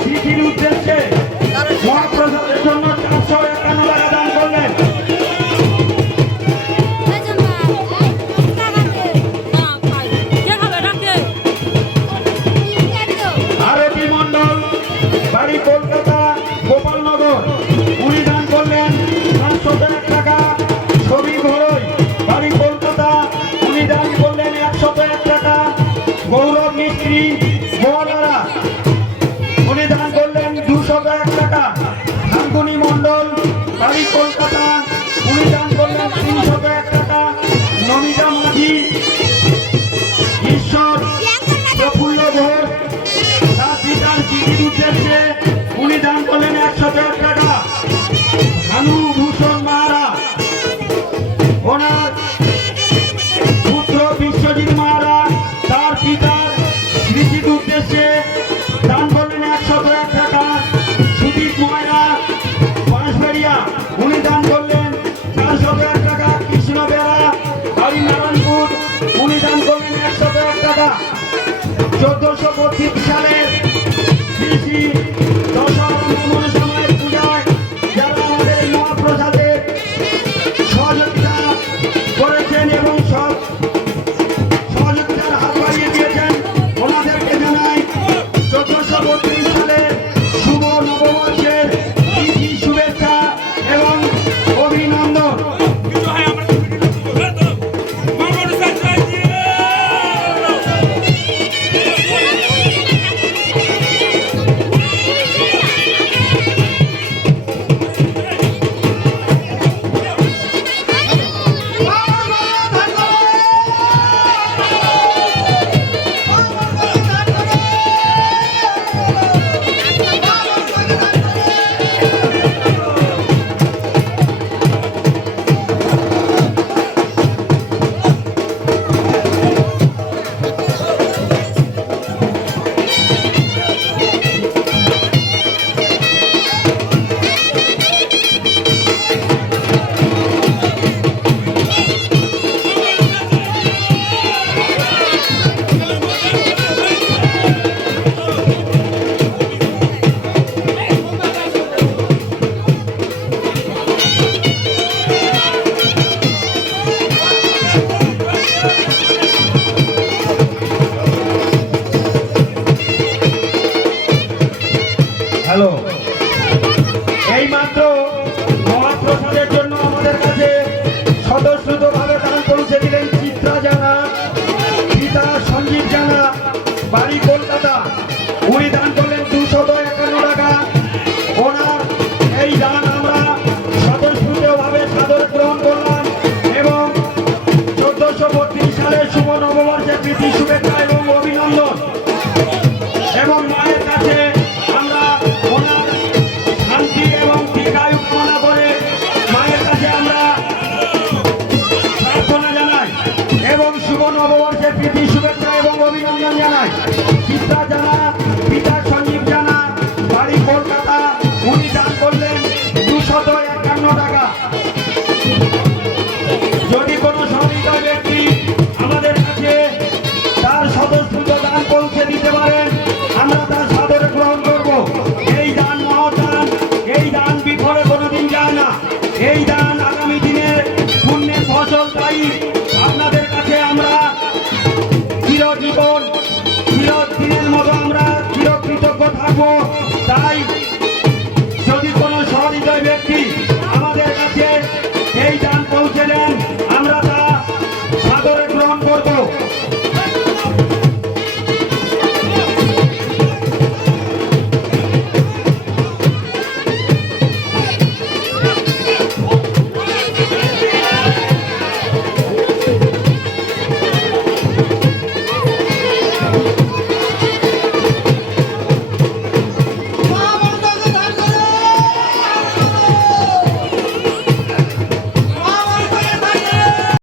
স্মৃতির উদ্দেশ্যে মহাপ্রসাদের জন্য 451 টাকা দান করলেন। আরতি মন্ডল, বাড়ি কলকাতা গোপালনগর, উনি দান করলেন 501 টাকা। ছবি ঘরোই, বাড়ি কলকাতা, উনি দান করলেন 101 টাকা। গৌরব মিস্ত্রি গোয়ালারা, উনি দান করলেন 201 টাকা। শান্তনী মন্ডল, বাড়ি কলকাতা, উনি দান করলেন 301 টাকা। নমিতা মাঝি, ঈশ্বর প্রফুল্ল ঘোষ, তার পিতার চিঠির উদ্দেশ্যে উনি দান করলেন 101 টাকা। ভানু ভূষণ মাহারা, ওনার পুত্র বিশ্বজিৎ মাহারা, তার পিতার স্মৃতির উদ্দেশ্যে দান করলেন 101 টাকা। সুদীপ ময়রা বাঁশবেড়িয়া, উনি দান করলেন 401 টাকা। কৃষ্ণ বেড়া, বাড়ি নারায়ণপুর, উনি দান করলেন 101 টাকা। 1432 সালের শ্রী শ্রী দশহরা মনসামায়ের পূজায় যারা আমাদের এই মহাপ্রসাদের সহযোগিতা করেছেন এবং সব সহযোগিতার হাত বাড়িয়ে দিয়েছেন, ওনাদেরকে জানাই 1432 সালে শুভ নববর্ষের প্রীতি শুভেচ্ছা এবং অভিনন্দন। হ্যালো, এইমাত্র মহাপ্রসাদের জন্য আমাদের কাছে স্বতঃস্ফূর্তভাবে দান পৌঁছে দিলেন চিত্রা জানা, পিতা সঞ্জীব জানা, বাড়ি কলকাতা, উনি দান করলেন 251 টাকা। ওনার এই দান আমরা স্বতঃস্ফূর্তভাবে সাদরে গ্রহণ করলাম এবং 1432 সালের শুভ নববর্ষের প্রীতি শুভেচ্ছা এবং অভিনন্দন। এবং মায়ের কাছে আমরা ওনার শান্তি এবং দীর্ঘায়ু কামনা করে মায়ের কাছে আমরা প্রার্থনা জানাই এবং শুভ নববর্ষের প্রীতি শুভেচ্ছা এবং অভিনন্দন জানাই। চিত্রা জানা, পিতা সঞ্জীব জানা, বাড়ি কলকাতা, উনি দান করলেন 251 টাকা। যদি কোনো সহৃদয় ব্যক্তি আমাদের কাছে তার স্বতঃস্ফূর্ত দান পৌঁছে দিতে পারেন, আমরা তার সাদরে গ্রহণ করব। এই দান মহদান, এই দান বিফলে কোনোদিন যায় না। এই দান আগামী দিনে পুণ্যের ফসল পাই। আপনাদের কাছে আমরা চিরজীবন চিরদিনের মতো আমরা চিরকৃতজ্ঞ থাকবো। তাই যদি কোনো সহৃদয় ব্যক্তি আমাদের কাছে এই দান পৌঁছে দেন, আমরা তা সাদরে গ্রহণ করব। Thank you.